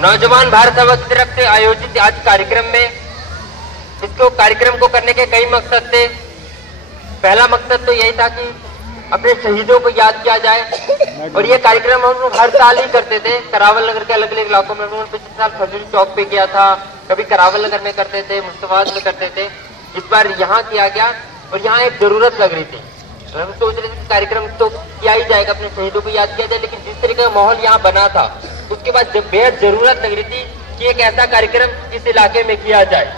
नौजवान भारत सभा की तरफ से आयोजित आज कार्यक्रम में कार्यक्रम को करने के कई मकसद थे। पहला मकसद तो यही था कि अपने शहीदों को याद किया जाए और ये कार्यक्रम हम लोग हर साल ही करते थे। करावल नगर के अलग अलग इलाकों में पिछले साल खजूरी चौक पे किया था, कभी करावल नगर में करते थे, मुस्तफाबाद में करते थे। इस बार यहाँ किया गया और यहाँ एक जरूरत लग रही थी। हम सोच रहे थे कार्यक्रम तो किया ही जाएगा, अपने शहीदों को याद किया जाए, लेकिन जिस तरीके का माहौल यहाँ बना था उसके बाद बेहद जरूरत लग रही थी कि एक ऐसा कार्यक्रम इस इलाके में किया जाए,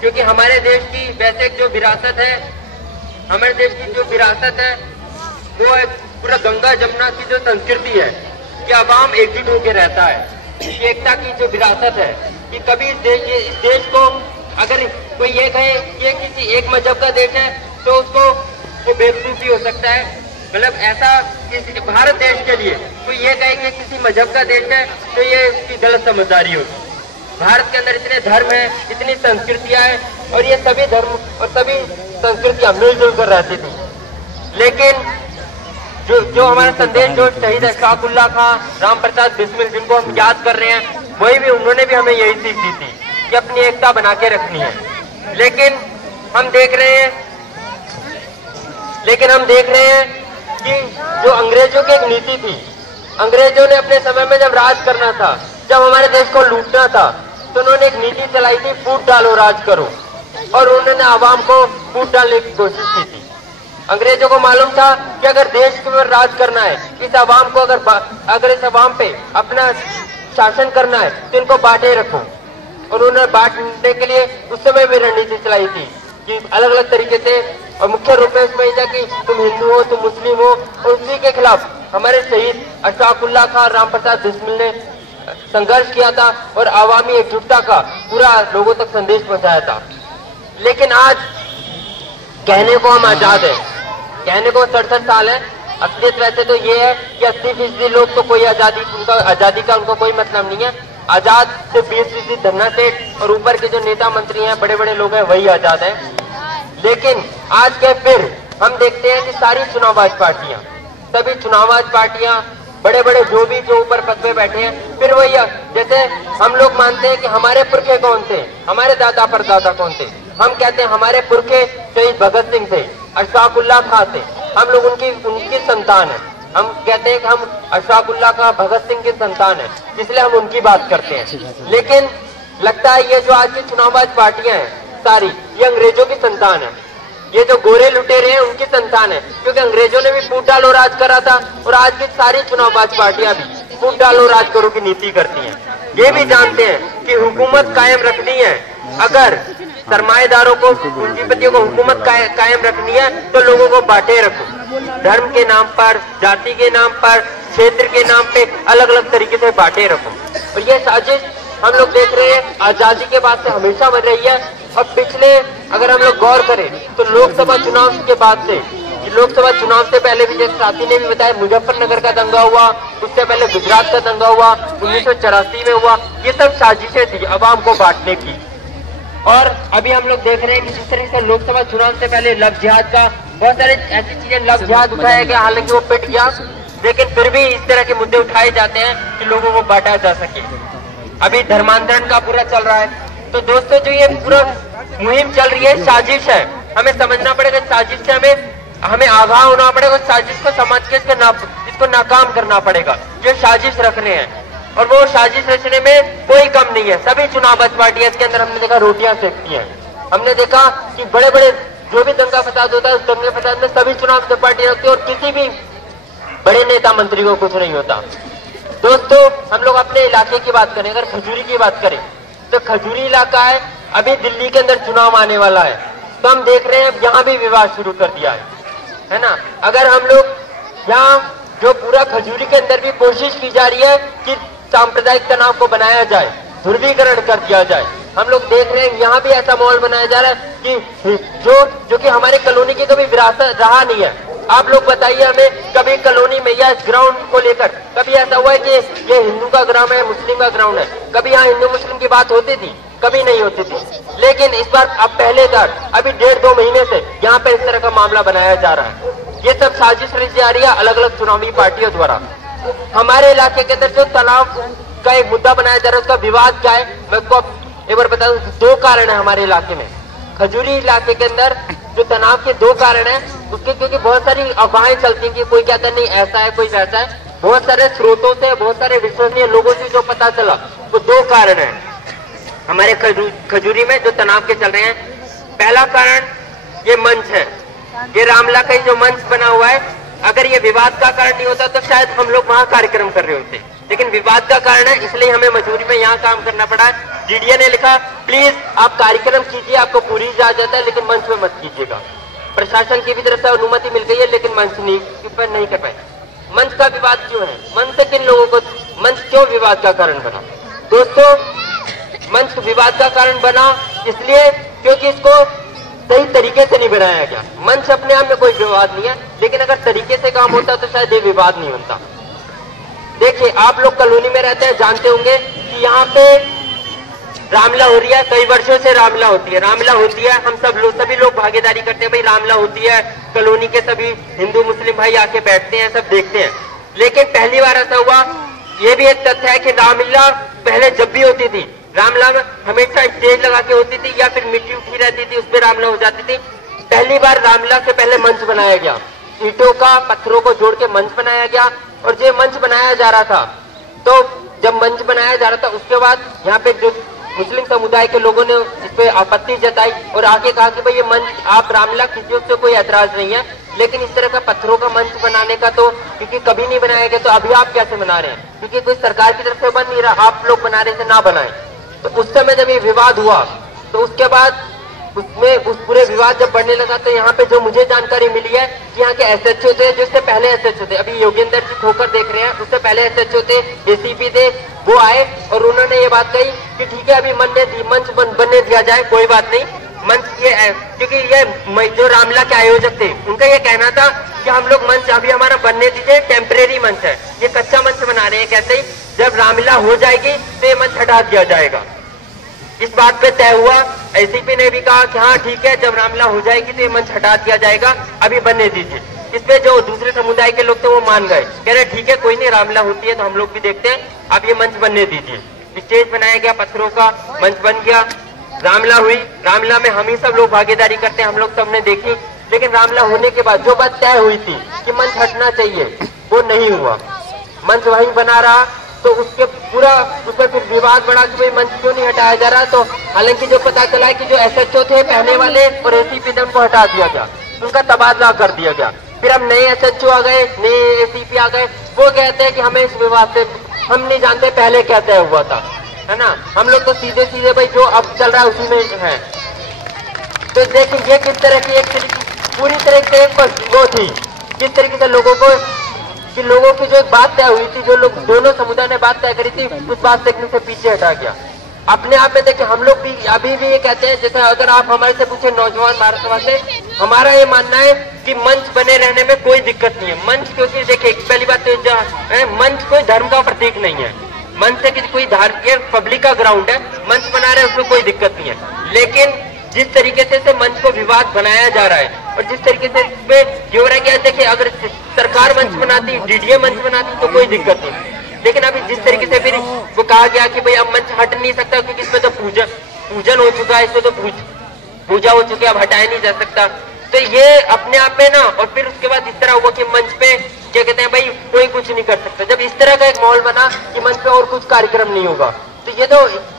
क्योंकि हमारे देश की वैसे जो विरासत है, हमारे देश की जो विरासत है वो है पूरा गंगा जमुना की जो संस्कृति है कि अवाम एकजुट होकर रहता है। एकता की जो विरासत है कि कभी इस देश को अगर कोई ये कहे कि ये किसी एक मजहब का देश है तो उसको वो बेवकूफी हो सकता है। मतलब ऐसा किसी भारत देश के लिए कोई ये कहे कि किसी मजहब का देश है तो ये उसकी गलत समझदारी होगी। भारत के अंदर इतने धर्म है, इतनी संस्कृतियां हैं और ये सभी धर्म और सभी संस्कृतियां मिलजुल कर रहती थी। लेकिन जो हमारा संदेश जो शहीद अशफाक उल्लाह खां, राम प्रसाद बिस्मिल जिनको हम याद कर रहे हैं, वही भी उन्होंने भी हमें यही सीख दी थी कि अपनी एकता बना के रखनी है। लेकिन हम देख रहे हैं कि जो अंग्रेजों की एक नीति थी, अंग्रेजों ने अपने समय में जब राज करना था, जब हमारे देश को लूटना था, तो उन्होंने एक नीति चलाई थी, फूट डालो राज करो, और उन्होंने आवाम को फूट डालने की कोशिश की थी। अंग्रेजों को मालूम था कि अगर देश के ऊपर राज करना है, इस आवाम को अगर इस आवाम पे अपना शासन करना है तो इनको बांटे रखो। और उन्होंने बांटने के लिए उस समय भी रणनीति चलाई थी कि अलग अलग तरीके से, और मुख्य रूप में इसमें था कि तुम हिंदू हो, तुम मुस्लिम हो, और उसी के खिलाफ हमारे शहीद अशफाक उल्लाह खां, राम प्रसाद बिस्मिल ने संघर्ष किया था और आवामी एकजुटता का पूरा लोगों तक संदेश पहुंचाया था। लेकिन आज कहने को हम आजाद है, कहने को 67 साल है, असलियत वैसे तो ये है कि 80% लोग तो कोई आजादी का उनको कोई मतलब नहीं है। आजाद सिर्फ 20% धन्ना सेठ और ऊपर के जो नेता मंत्री हैं, बड़े बड़े लोग हैं, वही आजाद हैं। लेकिन आज के फिर हम देखते हैं कि सारी चुनावबाज पार्टियां, सभी चुनावबाज पार्टियां, बड़े बड़े जो ऊपर पद पे बैठे हैं, फिर वही जैसे हम लोग मानते हैं कि हमारे पुरखे कौन थे, हमारे दादा परदादा कौन थे, हम कहते हैं हमारे पुरखे शहीद भगत सिंह थे, अशफाक उल्लाह खां थे, हम लोग उनकी संतान है। हम कहते हैं कि हम अशफाक उल्लाह खां, भगत सिंह की संतान है, इसलिए हम उनकी बात करते हैं। लेकिन लगता है ये जो आज की चुनावबाज पार्टियां हैं सारी, ये अंग्रेजों की संतान है, ये जो गोरे लुटेरे हैं उनकी संतान है, क्योंकि अंग्रेजों ने भी फूट डालो राज करा था और आज की सारी चुनावबाज पार्टियां भी फूट डालो राज करो की नीति करती हैं। ये भी जानते हैं कि हुकूमत कायम रखनी है, अगर सरमाएदारों को, पूंजीपतियों को हुकूमत कायम रखनी है तो लोगों को बांटे रखो, धर्म के नाम पर, जाति के नाम पर, क्षेत्र के नाम पे अलग अलग तरीके से बांटे रखो। और ये साजिश हम लोग देख रहे हैं आजादी के बाद से हमेशा बन रही है। और पिछले अगर हम लोग गौर करें तो लोकसभा चुनाव के बाद से, लोकसभा चुनाव से पहले भी, जैसे साथी ने भी बताया, मुजफ्फरनगर का दंगा हुआ, उससे पहले गुजरात का दंगा हुआ, 1984 में हुआ, ये सब साजिशें थी अवाम को बांटने की। और अभी हम लोग देख रहे हैं कि जिस तरह से लोकसभा चुनाव से पहले लव जिहाद का, बहुत सारी ऐसी चीजें, लव जिहाद उठाया गया, हालांकि वो पिट गया, लेकिन फिर भी इस तरह के मुद्दे उठाए जाते हैं कि लोगों को बांटा जा सके। अभी धर्मांतरण का पूरा चल रहा है। तो दोस्तों, जो ये पूरा मुहिम चल रही है, साजिश है, हमें समझना पड़ेगा साजिश से, हमें आगाह होना पड़ेगा, साजिश को समझ के इसको नाकाम करना पड़ेगा जो साजिश रख रहे हैं। और वो साजिश रचने में कोई कम नहीं है, सभी चुनावबाज पार्टियां इसके अंदर हमने देखा रोटियां सेकती हैं। हमने देखा कि बड़े बड़े जो भी दंगा फसाद होता है, उस दंगे फसाद में सभी चुनाव पार्टियां रखती है और किसी भी बड़े नेता मंत्री को कुछ नहीं होता। दोस्तों, हम लोग अपने इलाके की बात करें, अगर खजूरी की बात करें तो खजूरी इलाका है, अभी दिल्ली के अंदर चुनाव आने वाला है, तो हम देख रहे हैं यहाँ भी विवाद शुरू कर दिया है ना। अगर हम लोग यहाँ जो पूरा खजूरी के अंदर भी कोशिश की जा रही है कि सांप्रदायिक तनाव को बनाया जाए, ध्रुवीकरण कर दिया जाए, हम लोग देख रहे हैं यहाँ भी ऐसा माहौल बनाया जा रहा है कि जो कि हमारे कॉलोनी की कभी विरासत रहा नहीं है। आप लोग बताइए हमें, कभी कॉलोनी में या इस ग्राउंड को लेकर कभी ऐसा हुआ है कि ये हिंदू का ग्राउंड है, मुस्लिम का ग्राउंड है? कभी यहाँ हिंदू मुस्लिम की बात होती थी? कभी नहीं होती थी। लेकिन इस बार अब पहले बार अभी 1.5-2 महीने से यहाँ पे इस तरह का मामला बनाया जा रहा है। ये सब साजिश रची जा रही है अलग अलग चुनावी पार्टियों द्वारा। हमारे इलाके के अंदर जो उसका एक मुद्दा बनाया जा रहा है, उसका विवाद क्या है मैं उसको एक बार बता दूं। 2 कारण है हमारे इलाके में, खजूरी इलाके के अंदर जो तनाव के 2 कारण है उसके, क्योंकि बहुत सारी अफवाहें चलती हैं कि कोई कहता नहीं ऐसा है कोई वैसा है। बहुत सारे स्रोतों से, बहुत सारे विश्वसनीय लोगों से जो पता चला वो 2 कारण है हमारे खजूरी में जो तनाव के चल रहे हैं। पहला कारण ये मंच है, ये रामला का जो मंच बना हुआ है, अगर ये विवाद का कारण नहीं होता तो शायद हम लोग वहां कार्यक्रम कर रहे होते, लेकिन विवाद का कारण है इसलिए हमें मजबूरी में यहाँ काम करना पड़ा। डीडीए ने लिखा प्लीज आप कार्यक्रम कीजिए, आपको पूरी इजाजत है लेकिन मंच में मत कीजिएगा। प्रशासन की भी तरफ से अनुमति मिल गई है लेकिन मंच नहीं कर पाए। मंच का विवाद क्यों है? मंच से किन लोगों को, मंच क्यों विवाद का कारण बना? दोस्तों, मंच विवाद का कारण बना इसलिए क्योंकि इसको सही तरीके से नहीं बनाया गया। मंच अपने आप में कोई विवाद नहीं है, लेकिन अगर तरीके से काम होता तो शायद ये विवाद नहीं होता। देखिए, आप लोग कॉलोनी में रहते हैं, जानते होंगे कि यहाँ पे रामला हो रही है, कई वर्षों से रामला होती है। रामला होती है, हम सभी लोग भागीदारी करते हैं, भाई रामला होती है, कॉलोनी के सभी हिंदू मुस्लिम भाई आके बैठते हैं, सब देखते हैं। लेकिन पहली बार ऐसा हुआ, ये भी एक तथ्य है कि रामलीला पहले जब भी होती थी, रामलीला में हमेशा स्टेज लगा के होती थी या फिर मिट्टी उठी रहती थी, उस पर रामलीला हो जाती थी। पहली बार रामलीला से पहले मंच बनाया गया, ईंटों का पत्थरों को जोड़ के मंच बनाया गया। और जो मंच बनाया जा रहा था, तो जब मंच बनाया जा रहा था उसके बाद यहाँ पे जो मुस्लिम समुदाय के लोगों ने इस पे आपत्ति जताई और आगे कहा कि भाई ये मंच आप रामलीला कीजिए, उससे कोई ऐतराज नहीं है, लेकिन इस तरह का पत्थरों का मंच बनाने का तो क्योंकि कभी नहीं बनाया गया, तो अभी आप कैसे बना रहे हैं? क्योंकि कोई सरकार की तरफ से बन नहीं रहा, आप लोग बना रहे थे, ना बनाए। तो उस समय जब ये विवाद हुआ तो उसके बाद उसमें उस पूरे विवाद जब बढ़ने लगा, तो यहाँ पे जो मुझे जानकारी मिली है कि यहाँ के एसएचओ थे, जिससे पहले एसएचओ थे, अभी योगेंद्र जी ठोकर देख रहे हैं, उससे पहले एसएचओ थे, एसीपी थे, वो आए और उन्होंने ये बात कही कि ठीक है अभी मंच बनने दिया जाए, कोई बात नहीं। मंच ये क्योंकि ये जो रामलीला के आयोजक थे उनका ये कहना था कि हम लोग मंच अभी हमारा बनने दीजिए, टेम्परेरी मंच है, ये कच्चा मंच बना रहे हैं, कैसे ही जब रामलीला हो जाएगी तो ये मंच हटा दिया जाएगा। इस बात पे तय हुआ, एसीपी ने भी कहा कि हाँ ठीक है, जब रामलीला हो जाएगी तो ये मंच हटा दिया जाएगा, अभी बनने दीजिए। इस पे जो दूसरे समुदाय के लोग थे वो मान गए, कह रहे ठीक है कोई नहीं, रामलीला होती है तो हम लोग भी देखते हैं, अब ये मंच बनने दीजिए। स्टेज बनाया गया, पत्थरों का मंच बन गया, रामलीला हुई। रामलीला में हम ही सब लोग भागीदारी करते हैं, हम लोग सबने देखी। लेकिन रामलीला होने के बाद जो बात तय हुई थी कि मंच हटना चाहिए, वो नहीं हुआ, मंच वहीं बना रहा। तो उसके पूरा उस पर फिर विवाद बढ़ा कि भाई मंच क्यों नहीं हटाया जा रहा। तो हालांकि जो पता चला है कि जो एसएचओ थे पहले वाले और एसीपी थे उनको हटा दिया गया, उनका तबादला कर दिया गया। फिर अब नए एसएचओ आ गए, नए एसीपी आ गए, वो कहते हैं कि हमें इस विवाद से हम नहीं जानते पहले क्या तय हुआ था, है ना। हम लोग तो सीधे सीधे भाई जो अब चल रहा है उसी में है। तो देखिए ये किस तरह की एक पूरी तरह से वो थी, किस तरीके से लोगों को कि लोगों की जो एक बात तय हुई थी, जो लोग दोनों समुदाय ने बात तय करी थी, उस बात देखने से पीछे हटा गया। अपने आप में देखिए हम लोग भी अभी भी ये कहते हैं, जैसे अगर आप हमारे से पूछे नौजवान भारतवासी, हमारा ये मानना है कि मंच बने रहने में कोई दिक्कत नहीं है। मंच क्योंकि देखिए पहली बात तो मंच कोई धर्म का प्रतीक नहीं है, मंच से कोई धार्मिक पब्लिक का ग्राउंड है, मंच बना रहे उसमें कोई दिक्कत नहीं है। लेकिन जिस तरीके से मंच को विवाद बनाया जा रहा है और जिस तरीके से ये हो रहा है कि देखिए अगर सरकार मंच बनाती, डीडीए मंच बनाती तो कोई दिक्कत नहीं, लेकिन अभी जिस तरीके से फिर वो कहा गया कि भाई अब मंच हट नहीं सकता क्योंकि इसमें तो पूजन हो चुका है, इसमें तो पूजा हो चुकी है, अब हटाया नहीं जा सकता। तो ये अपने आप में ना, और फिर उसके बाद इस तरह हुआ कि मंच पे क्या कहते हैं भाई कोई कुछ नहीं कर सकता। जब इस तरह का एक माहौल बना कि मंच पे और कुछ कार्यक्रम नहीं होगा, तो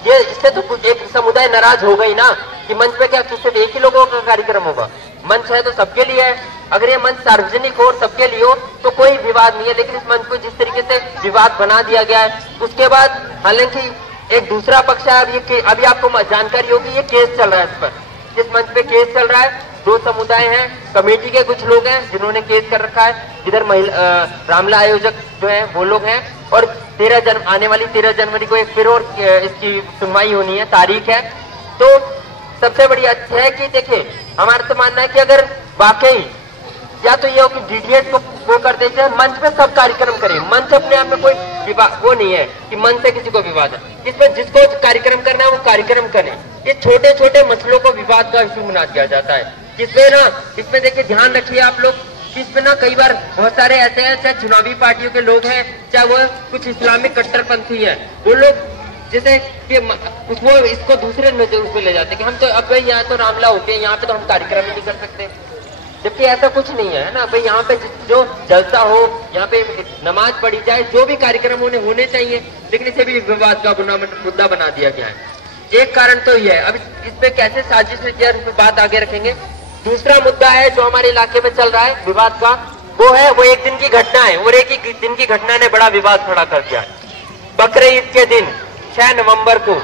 ये इससे तो एक समुदाय नाराज हो गई ना कि मंच पे क्या सिर्फ एक ही लोगों का कार्यक्रम होगा। मंच है तो सबके लिए है, अगर ये मंच सार्वजनिक हो और सबके लिए हो तो कोई विवाद नहीं है। लेकिन इस मंच को जिस तरीके से विवाद बना दिया गया है, उसके बाद हालांकि एक दूसरा पक्ष है, अभी आपको जानकारी होगी ये केस चल रहा है, इस पर इस मंच पे केस चल रहा है। 2 समुदाय हैं, कमेटी के कुछ लोग हैं जिन्होंने केस कर रखा है, इधर रामलीला आयोजक जो है वो लोग हैं, और आने वाली 13 जनवरी को एक फिर और इसकी सुनवाई होनी है, तारीख है। तो सबसे बड़ी अच्छी है कि देखिए हमारा तो मानना है कि अगर वाकई या तो ये हो कि डीडीएस को वो कर देते हैं, मंच पे सब कार्यक्रम करें। मंच अपने आप में कोई वो नहीं है कि मंच से किसी को विवाद है, इसमें जिसको कार्यक्रम करना है वो कार्यक्रम करें। ये छोटे छोटे मसलों को विवाद का इशू बना दिया जाता है, जिसमें ना इसमें देखिए ध्यान रखिए आप लोग कि इस पे ना कई बार बहुत सारे ऐसे हैं, चाहे चुनावी पार्टियों के लोग हैं, चाहे वो कुछ इस्लामिक कट्टरपंथी है, वो लोग जैसे कि वो इसको दूसरे नजर पे ले जाते हैं कि हम तो अब भाई यहाँ तो रामला होते हैं, यहाँ पे तो हम कार्यक्रम ही नहीं कर सकते, जबकि ऐसा कुछ नहीं है ना भाई। यहाँ पे जो जलसा हो, यहाँ पे नमाज पढ़ी जाए, जो भी कार्यक्रम होने चाहिए, लेकिन इसे भी विवाद का मुद्दा बना दिया गया है। एक कारण तो यह है। अब इस पे कैसे साजिश है, बात आगे रखेंगे। दूसरा मुद्दा है जो हमारे इलाके में चल रहा है विवाद का, वो है वो एक दिन की घटना है, और एक ही दिन की घटना ने बड़ा विवाद खड़ा कर दिया। बकरीद के दिन 6 नवंबर को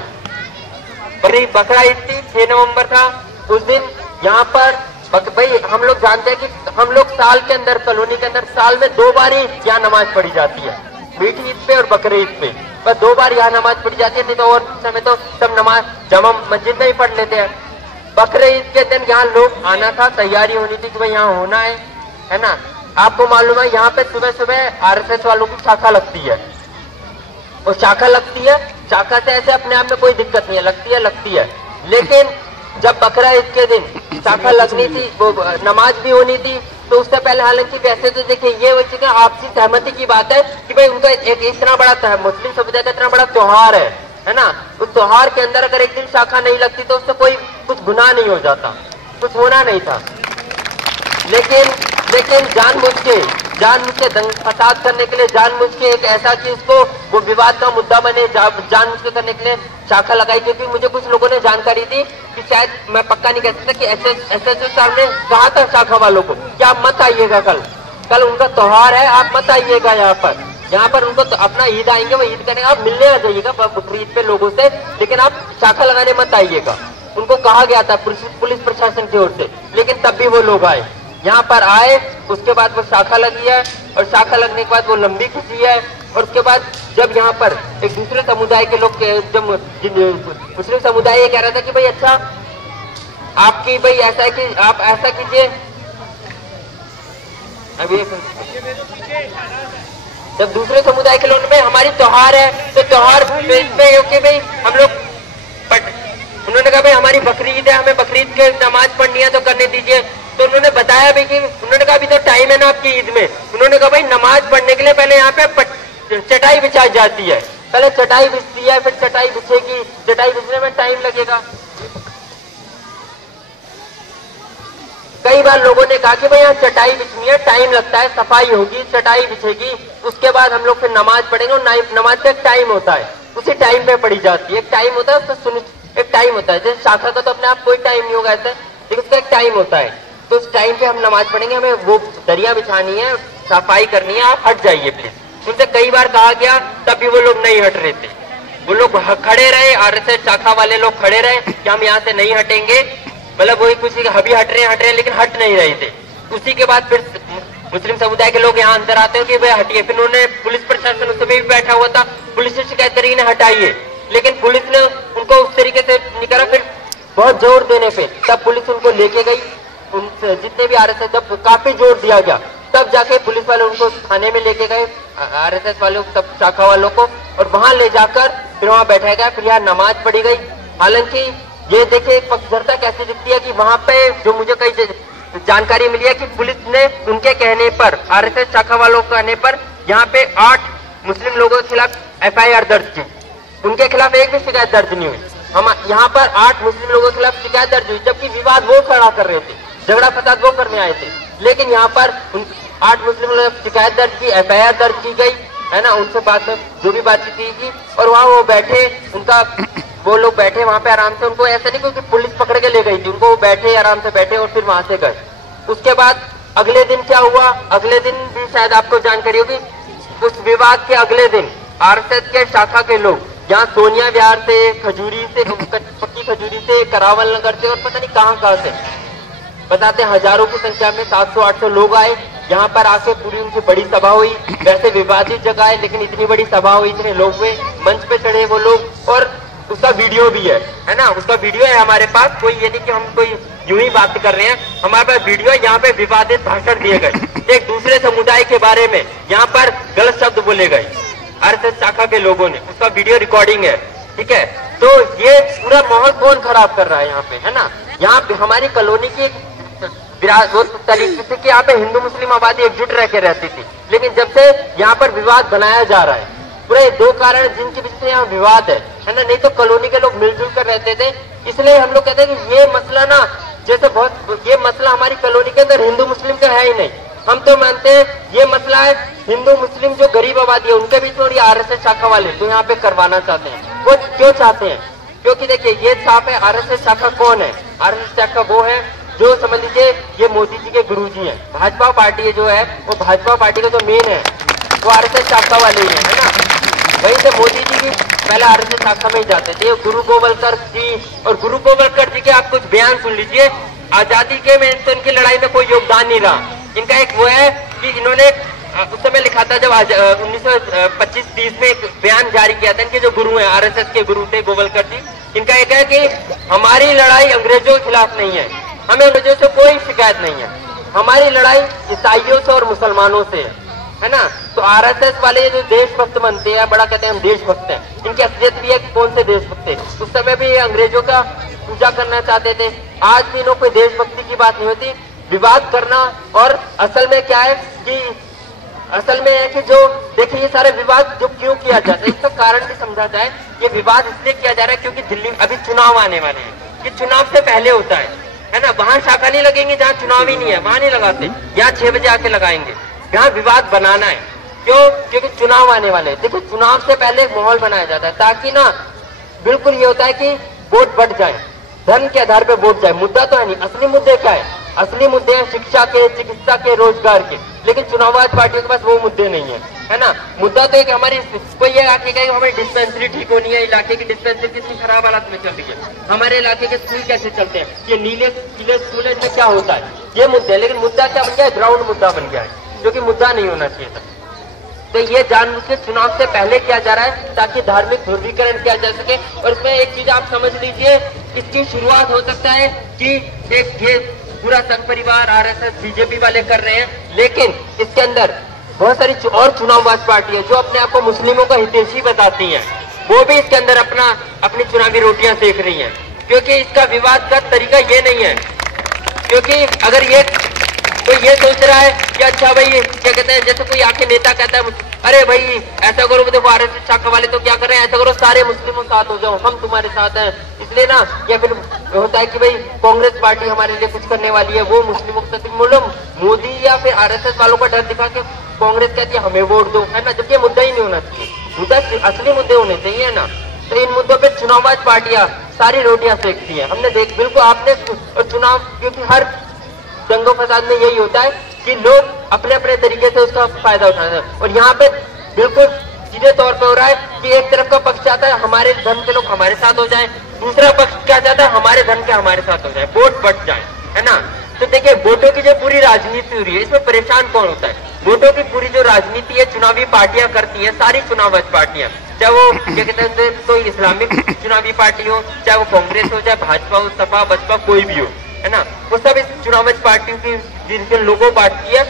बकरा ईद थी, 6 नवंबर था उस दिन। यहाँ पर भाई हम लोग जानते हैं कि हम लोग साल के अंदर, कॉलोनी के अंदर साल में 2 बार ही यहाँ नमाज पढ़ी जाती है, मीठी ईद पे और बकरी ईद पे, बस 2 बार यहाँ नमाज पढ़ी जाती है। नहीं तो और समय तो सब नमाज जमा मस्जिद में ही पढ़ लेते हैं। बकरी ईद के दिन यहाँ लोग आना था, तैयारी होनी थी कि भाई यहाँ होना है ना। आपको मालूम है यहाँ पे सुबह सुबह RSS वालों की शाखा लगती है, और शाखा लगती है, शाखा से ऐसे अपने आप में कोई दिक्कत नहीं है, लगती है। लेकिन जब बकरा ईद के दिन शाखा लगनी थी, वो नमाज भी होनी थी, तो उससे पहले हालांकि वैसे तो देखिए ये वैसे कि आपसी सहमति की बात है कि भाई उनका एक इतना बड़ा मुस्लिम समुदाय का इतना बड़ा त्योहार है ना, उस त्योहार के अंदर अगर एक दिन शाखा नहीं लगती तो उससे कोई कुछ गुनाह नहीं हो जाता, कुछ होना नहीं था। लेकिन जानबूझ के दंग फसाद करने के लिए, जानबूझ के एक ऐसा चीज को वो विवाद का मुद्दा बने, जानबूझ के करने के लिए शाखा लगाई। क्योंकि मुझे कुछ लोगों ने जानकारी दी कि शायद, मैं पक्का नहीं कह सकता, कि SHO साहब ने कहा था शाखा वालों को कि आप मत आइएगा, कल उनका त्योहार है, आप मत आइएगा यहाँ पर उनको तो अपना ईद आएंगे, वो ईद करेंगे, आप मिलने आ जाइएगा बकरीद पे लोगों से, लेकिन आप शाखा लगाने मत आइएगा। उनको कहा गया था पुलिस प्रशासन की ओर से, लेकिन तब भी वो लोग आए, यहाँ पर आए। उसके बाद वो शाखा लगी है, और शाखा लगने के बाद वो लंबी खिंची है। और उसके बाद जब यहाँ पर एक दूसरे समुदाय के लोग, जब मुस्लिम समुदाय ये कह रहा था कि भाई अच्छा आपकी भाई ऐसा है कि आप ऐसा कीजिए, अभी जब दूसरे समुदाय के लोगों में हमारी त्योहार है, तो त्योहार पे भाई हम लोग उन्होंने कहा भाई हमारी बकरीद है, हमें बकरीद के नमाज पढ़नी है तो करने दीजिए। तो उन्होंने बताया भी कि उन्होंने कहा अभी तो टाइम है ना आपकी ईद में। उन्होंने कहा भाई नमाज पढ़ने के लिए पहले यहाँ पे चटाई बिछाई जाती है, पहले चटाई बिछती है, फिर चटाई बिछेगी, चटाई बिछने में टाइम लगेगा। कई बार लोगों ने कहा कि भाई यहाँ चटाई बिछनी है, टाइम लगता है, सफाई होगी, चटाई बिछेगी, उसके बाद हम लोग फिर नमाज पढ़ेंगे। और नमाज का एक टाइम होता है, उसी टाइम पे पढ़ी जाती है, एक टाइम होता है, उसका एक टाइम होता है। जैसे शाखा का तो अपने आप कोई टाइम नहीं होगा ऐसे, लेकिन उसका एक टाइम होता है, तो उस टाइम पे हम नमाज पढ़ेंगे, हमें वो दरिया बिछानी है, सफाई करनी है, आप हट जाइए प्लीज। उनसे कई बार कहा गया, तब भी वो लोग नहीं हट रहे थे, वो लोग खड़े रहे, RSS शाखा वाले लोग खड़े रहे कि हम यहाँ से नहीं हटेंगे, मतलब वही कुछ अभी हट रहे हैं, लेकिन हट नहीं रहे थे। उसी के बाद फिर मुस्लिम समुदाय के लोग यहाँ अंदर आते हैं कि भाई हटिए। फिर उन्होंने पुलिस प्रशासन उस समय भी बैठा हुआ था, पुलिस से शिकायत करी इन्हें हटाइए, लेकिन पुलिस ने उनको उस तरीके से नहीं करा। फिर बहुत जोर देने पे तब पुलिस उनको लेके गई, उनसे जितने भी RSS, जब काफी जोर दिया गया तब जाके पुलिस वाले उनको थाने में लेके गए, RSS वालों को, सब शाखा वालों को, और वहां ले जाकर फिर वहां बैठाया गया, फिर यहाँ नमाज पढ़ी गई। हालांकि ये देखिए पक्षधरता कैसे दिखती है कि वहां पे जो मुझे कई जानकारी मिली है कि पुलिस ने उनके कहने पर, RSS शाखा वालों के कहने पर यहाँ पे 8 मुस्लिम लोगों के खिलाफ FIR दर्ज की, उनके खिलाफ एक भी शिकायत दर्ज नहीं हुई। हम यहाँ पर 8 मुस्लिम लोगों के खिलाफ शिकायत दर्ज हुई, जबकि विवाद वो खड़ा कर रहे थे, झगड़ा फसाद वो करने आए थे, लेकिन यहाँ पर 8 मुस्लिम लोगों ने शिकायत दर्ज की, FIR दर्ज की गई, है ना। उनसे बात में जो भी बातचीत की, और वहाँ वो बैठे, उनका वो लोग बैठे वहां पे आराम से, उनको ऐसा नहीं क्योंकि पुलिस पकड़ के ले गई थी, उनको बैठे आराम से बैठे और फिर वहां से गए। उसके बाद अगले दिन क्या हुआ, अगले दिन भी शायद आपको जानकारी होगी, उस विवाद के अगले दिन RSS के शाखा के लोग यहाँ सोनिया विहार से, खजूरी से, पक्की खजूरी से, करावल नगर से, और पता नहीं कहाँ से, बताते हजारों की संख्या में 700-800 लोग आए यहाँ पर आके, पूरी उनकी बड़ी सभा हुई। वैसे विवादित जगह है, लेकिन इतनी बड़ी सभा हुई, इतने लोग हुए, मंच पे चढ़े वो लोग, और उसका वीडियो भी है ना, उसका वीडियो है हमारे पास। कोई ये नहीं कि हम कोई यूं ही बात कर रहे हैं, हमारे पास वीडियो है। यहाँ पे विवादित भाषण दिए गए, एक दूसरे समुदाय के बारे में यहाँ पर गलत शब्द बोले गए RSS शाखा के लोगों ने, उसका वीडियो रिकॉर्डिंग है, ठीक है। तो ये पूरा माहौल कौन खराब कर रहा है यहाँ पे, है ना। यहाँ पे हमारी कॉलोनी की वो तरीके से कि यहाँ पे हिंदू मुस्लिम आबादी एकजुट रह के रहती थी। लेकिन जब से यहाँ पर विवाद बनाया जा रहा है, पूरे दो कारण जिनकी वजह से यहाँ विवाद है ना, नहीं तो कॉलोनी के लोग मिलजुल कर रहते थे। इसलिए हम लोग कहते हैं कि ये मसला ना, जैसे बहुत ये मसला हमारी कॉलोनी के अंदर हिंदू मुस्लिम का है ही नहीं। हम तो मानते हैं ये मसला है हिंदू मुस्लिम जो गरीब आबादी है उनके बीच में, और ये आरएसएस शाखा वाले जो यहाँ पे करवाना चाहते हैं। वो क्यों चाहते हैं? क्योंकि देखिए ये साफ है, आरएसएस शाखा कौन है? आरएसएस शाखा वो है जो समझ लीजिए ये मोदी जी के गुरुजी हैं। भाजपा पार्टी जो है वो भाजपा पार्टी का जो मेन है वो आरएसएस शाखा वाले ही है ना। वहीं से मोदी जी भी पहले आरएसएस शाखा में ही जाते थे। गुरु गोवलकर जी, और गुरु गोवलकर जी के आप कुछ बयान सुन लीजिए। आजादी के में तो इनकी लड़ाई में कोई योगदान नहीं रहा। इनका एक वो है कि इन्होंने उस समय लिखा था जब 1925-30 में एक बयान जारी किया था। इनके जो गुरु हैं, आरएसएस के गुरु थे गोवलकर जी, इनका एक है कि हमारी लड़ाई अंग्रेजों के खिलाफ नहीं है, हमें अंग्रेजों से कोई शिकायत नहीं है, हमारी लड़ाई ईसाइयों से और मुसलमानों से है ना। तो आरएसएस वाले जो देशभक्त बनते हैं, बड़ा कहते हैं हम देशभक्त हैं, इनकी असलियत भी है कि कौन से देशभक्त थे। उस समय भी ये अंग्रेजों का पूजा करना चाहते थे। आज भी इन्हों कोई देशभक्ति की बात नहीं होती, विवाद करना। और असल में क्या है कि असल में है कि जो देखिए ये सारे विवाद जो क्यों किया जाता है, इसका कारण भी समझा जाए। ये विवाद इसलिए किया जा रहा है क्योंकि दिल्ली अभी चुनाव आने वाले हैं, कि चुनाव से पहले होता है ना। वहां शाखा नहीं लगेंगे जहाँ चुनाव ही नहीं है, वहां नहीं लगाते, यहाँ 6 बजे आके लगाएंगे। यहाँ विवाद बनाना है, क्यों? क्योंकि चुनाव आने वाले हैं। देखो चुनाव से पहले एक माहौल बनाया जाता है ताकि ना बिल्कुल ये होता है कि वोट बढ़ जाए, धन के आधार पर वोट जाए। मुद्दा तो है नहीं, असली मुद्दे क्या है? असली मुद्दे हैं शिक्षा के, चिकित्सा के, रोजगार के। लेकिन चुनाववाद पार्टियों के पास वो मुद्दे नहीं है ना। मुद्दा तो एक हमारी कोई ये आके कहेगा हमारी डिस्पेंसरी ठीक होनी है, इलाके की डिस्पेंसरी कितनी खराब हालत में चल रही है, हमारे इलाके के स्कूल कैसे चलते हैं, ये नीले स्कूल है इसमें क्या होता है, ये मुद्दे। लेकिन मुद्दा क्या बन गया है? ग्राउंड मुद्दा बन गया है, जो कि मुद्दा नहीं होना चाहिए था। तो ये जानबूझ के चुनाव से पहले किया जा रहा है ताकि धार्मिक ध्रुवीकरण किया जा सके। और इसमें एक चीज आप समझ लीजिए, इसकी शुरुआत हो सकता है कि एक ये पूरा संघ परिवार, आरएसएस, बीजेपी वाले कर रहे हैं, लेकिन इसके अंदर बहुत सारी और चुनावबाज पार्टी है जो अपने आप को मुस्लिमों का हितैषी बताती हैं, वो भी इसके अंदर अपनी चुनावी रोटियां सेक रही हैं। क्योंकि इसका विवाद का तरीका ये नहीं है, क्योंकि अगर ये कोई ये सोच रहा है कि अच्छा भाई क्या कहते हैं, जैसे कोई आके नेता कहता है अरे भाई ऐसा करो, देखो आरएसएस शाखा वाले तो क्या कर रहे हैं, ऐसा करो सारे मुस्लिमों साथ हो जाओ, हम तुम्हारे साथ हैं, इसलिए ना। या फिर होता है कि भाई कांग्रेस पार्टी हमारे लिए कुछ करने वाली है, वो मुस्लिमों के साथ। मतलब मोदी या फिर आरएसएस वालों का डर दिखा के कांग्रेस कहती है हमें वोट दो, है ना, जबकि मुद्दा ही नहीं होना चाहिए। मुद्दा असली मुद्दे होने चाहिए ना। तो इन मुद्दों पे चुनावबाज पार्टियां सारी रोटियां सेकती है। हमने बिल्कुल आपने चुनाव, क्योंकि हर दंगों फसाद में यही होता है कि लोग अपने अपने तरीके से उसका फायदा उठाते हैं। और यहाँ पे बिल्कुल सीधे तौर पे हो रहा है कि एक तरफ का पक्ष चाहता है हमारे धर्म के लोग हमारे साथ हो जाएं, दूसरा पक्ष क्या चाहता है हमारे धर्म के हमारे साथ हो जाए, वोट बढ़ जाए, है ना। तो देखिए वोटों की जो पूरी राजनीति हो रही है, इसमें परेशान कौन होता है? वोटों की पूरी जो राजनीति है चुनावी पार्टियां करती है, सारी चुनावबाज पार्टियां, चाहे वो क्या कहते हैं कोई इस्लामिक चुनावी पार्टी हो, चाहे वो कांग्रेस हो, चाहे भाजपा हो, सपा बसपा कोई भी हो, है ना, वो सब इस चुनावबाज पार्टियों की जिनके लोगों बांटती है।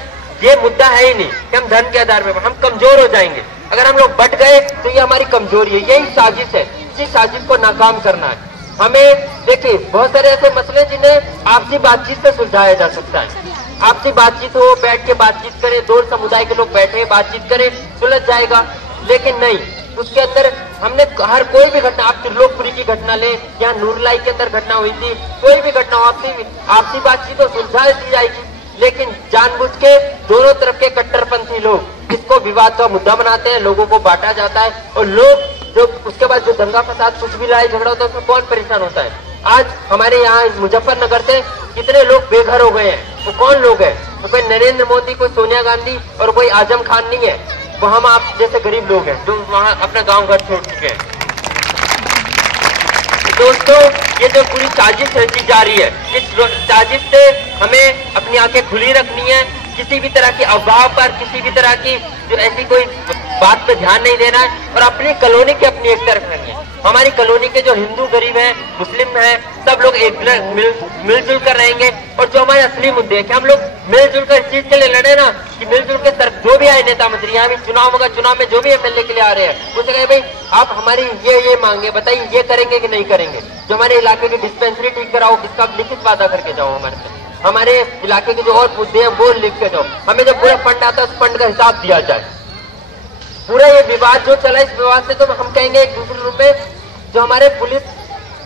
ये मुद्दा है ही नहीं कि हम धन के आधार पर हम कमजोर हो जाएंगे। अगर हम लोग बट गए तो ये हमारी कमजोरी है, यही साजिश है, इसी साजिश को नाकाम करना है हमें। देखिए बहुत सारे ऐसे मसले जिन्हें आपसी बातचीत से सुलझाया जा सकता है। आपसी बातचीत हो, बैठ के बातचीत करें, दो समुदाय के लोग बैठे बातचीत करें, सुलझ जाएगा। लेकिन नहीं, उसके अंदर हमने हर कोई भी घटना, आप त्रिलोकपुरी की घटना ले या नूरलाई के अंदर घटना हुई थी, कोई भी घटना आपसी बातचीत तो सुलझा दी जाएगी। लेकिन जानबूझ के दोनों तरफ के कट्टरपंथी लोग इसको विवाद का मुद्दा बनाते हैं, लोगों को बांटा जाता है। और लोग जो उसके बाद जो दंगा फसाद कुछ भी लड़ाई झगड़ा होता है उसमें कौन परेशान होता है? आज हमारे यहाँ मुजफ्फरनगर से कितने लोग बेघर हो गए हैं, वो कौन लोग हैं? तो कोई नरेंद्र मोदी, कोई सोनिया गांधी और कोई आजम खान नहीं है, वो हम आप जैसे गरीब लोग हैं जो वहाँ अपना गांव घर छोड़ चुके हैं। दोस्तों ये जो पूरी साजिश रची जा रही है, इस साजिश से हमें अपनी आंखें खुली रखनी है। किसी भी तरह की अफवाह पर, किसी भी तरह की जो ऐसी कोई बात पे ध्यान नहीं देना है और अपनी कॉलोनी की अपनी एक तरफ रहनी है। हमारी कॉलोनी के जो हिंदू गरीब हैं, मुस्लिम हैं, सब लोग एक मिलजुल कर रहेंगे। और जो हमारे असली मुद्दे हैं कि हम लोग मिलजुल कर इस चीज के लिए लड़े ना, कि मिलजुल के तरफ जो भी आए नेता मंत्री, यहाँ भी चुनाव होगा, चुनाव में जो भी एमएलए के लिए आ रहे हैं उनसे कहे भाई आप हमारी ये मांगे बताइए, ये करेंगे कि नहीं करेंगे? जो हमारे इलाके की डिस्पेंसरी ठीक कराओ, किसका लिखित वादा करके जाओ हमारे से। हमारे इलाके के जो और मुद्दे हैं वो लिख के दो, हमें जो पूरा फंड आता है उस फंड का हिसाब दिया जाए। पूरा ये विवाद जो चला, इस विवाद से तो हम कहेंगे एक दूसरे रूप में जो हमारे पुलिस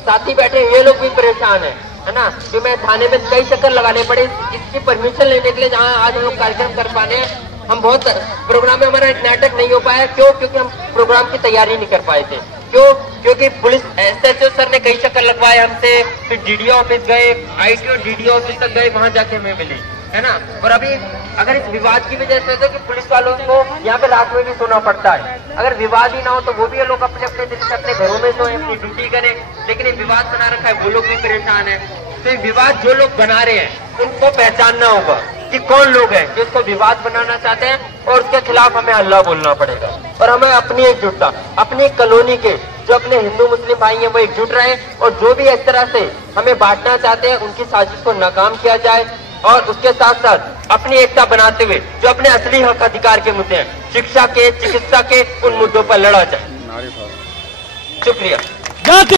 साथी बैठे ये लोग भी परेशान है ना, कि मैं थाने में कई चक्कर लगाने पड़े इसकी परमिशन लेने के लिए, जहाँ आज हम लोग कार्यक्रम कर पाने हैं। हम बहुत प्रोग्राम में हमारा नाटक नहीं हो पाया, क्यों? क्योंकि हम प्रोग्राम की तैयारी नहीं कर पाए थे। क्यों? क्योंकि पुलिस एसएचओ सर ने कई चक्कर लगवाए हमसे, फिर डीडीओ ऑफिस गए, आईटीओ डीडीओ ऑफिस तक गए, वहां जाके हमें मिली, है ना। और अभी अगर इस विवाद की वजह से तो कि पुलिस वालों को यहाँ पे रात में भी सोना पड़ता है, अगर विवाद ही ना हो तो वो भी ये लोग अपने अपने दिन से अपने घरों में सोए, अपनी ड्यूटी करें, लेकिन ये विवाद बना रखा है, वो लोग भी परेशान है। तो ये विवाद जो लोग बना रहे हैं उनको पहचानना होगा कि कौन लोग हैं जो इसको विवाद बनाना चाहते हैं, और उसके खिलाफ हमें हल्ला बोलना पड़ेगा। और हमें अपनी एकजुटता, अपनी कॉलोनी के जो अपने हिंदू मुस्लिम भाई हैं वो एकजुट रहे, और जो भी इस तरह से हमें बांटना चाहते हैं उनकी साजिश को नाकाम किया जाए, और उसके साथ साथ अपनी एकता बनाते हुए जो अपने असली हक अधिकार के मुद्दे हैं, शिक्षा के, चिकित्सा के, उन मुद्दों पर लड़ा जाए। शुक्रिया।